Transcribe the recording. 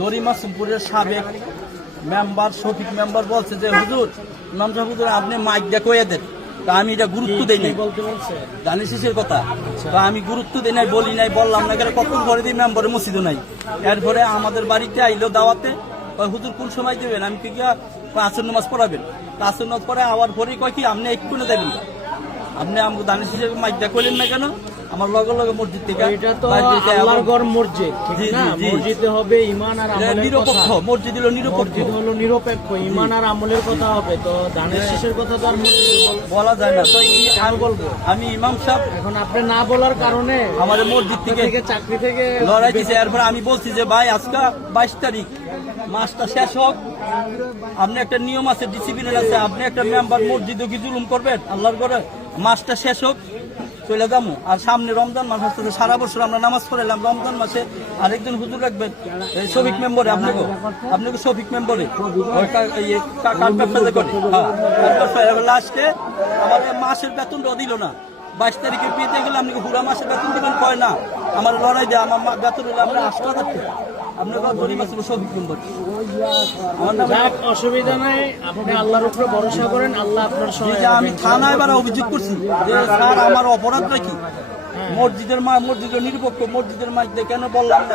দড়ি মাসুমপুরের সাবেক member Shafiq member বলছে যে হুজুর ইমাম সাহেব হুজুর আপনি মাইক দিয়ে কয়ে দেন। তা আমি এটা গুরুত্ব দেই নাই, জানি শেষের কথা। তো আমি গুরুত্ব দেই নাই, বলি নাই, বললাম না। কেন কখন করে দিই মেম্বারে মসজিদও নাই। এরপরে আমাদের বাড়িতে আইলো দাওয়াতে, হুজুর কোন সময় দেবেন? আমি কি আসর নামাজ পড়াবেন? আসর নামাজ পড়ে আওয়ার পরেই কয় কি আপনি একটু দেবেন না, আপনি আমাকে দানিশ হিসেবে মাইক দিয়ে করলেন না কেন? আমার লগে লগে মসজিদ থেকে এটা তো আল্লাহর ঘর মসজিদ, ঠিক না? মসজিদে হবে ঈমান আর আমলের নিরপেক্ষ, কথা। মসজিদ হলো নিরপেক্ষ, মসজিদ হলো নিরপেক্ষ, ঈমান আর আমলের কথা হবে। তো দানের শেষের কথা তো আর মসজিদে বলা যায় না। তো আমি বলবো, আমি ইমাম সাহেব এখন আপনি না বলার কারণে আমাদের মসজিদ থেকে চাকরি থেকে লড়াই দিয়েছে। এরপর আমি বলছি যে ভাই আজকে 22 তারিখ, মাসটা শেষ হোক, আপনি একটা নিয়ম আছে, ডিসিপ্লিন আছে, আপনি একটা মেম্বার মসজিদে কি জুলুম করবেন? আল্লাহর ঘরে মাসটা শেষ হোক, চলে যাবো। আর সামনে রমজান মাস আসছে, সারা বছর আমরা নামাজ পড়াইলাম, রমজান মাসে আরেকজন হুজুর রাখবেন শফিক মেম্বরে, আপনাকে শফিক মেম্বরে কার্ড ব্যবসা করে। লাস্টে আমাদের মাসের বেতনটাও দিল না। 22 তারিখে পেতে গেলে আপনি পুরা মাসের বেতন দিবেন, কয় না আমার লড়াই দেয়, আমার বেতন হলে আমরা 8,000 টাকা। আপনার গরিব আছে শফিক মেম্বর, অসুবিধা নাই। আপনি আল্লাহর উপরে ভরসা করেন, আল্লাহ আপনার সহায়। আমি থানায় এবার অভিযোগ করছি যে স্যার আমার অপরাধটা কি? মসজিদের নিরপেক্ষ, মসজিদের মাইক কেন বললাম না?